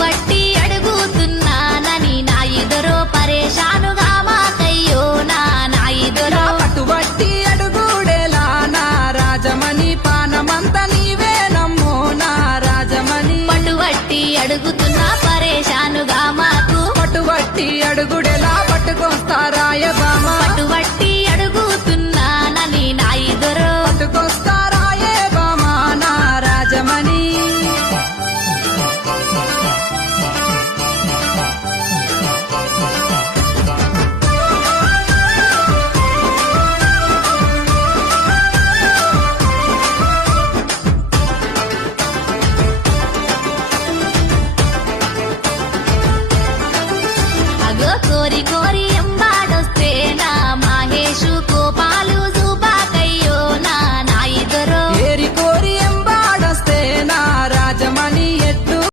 పట్టుబట్టి అడుగుతున్నానని నా ఇదరో పరేషానుగా మాకయ్యో నా ఇదరో పట్టుబట్టి అడుగుడేలా నా రాజమణి పానమంత నీవే నమ్మో నా రాజమణి పట్టుబట్టి అడుగుతున్నా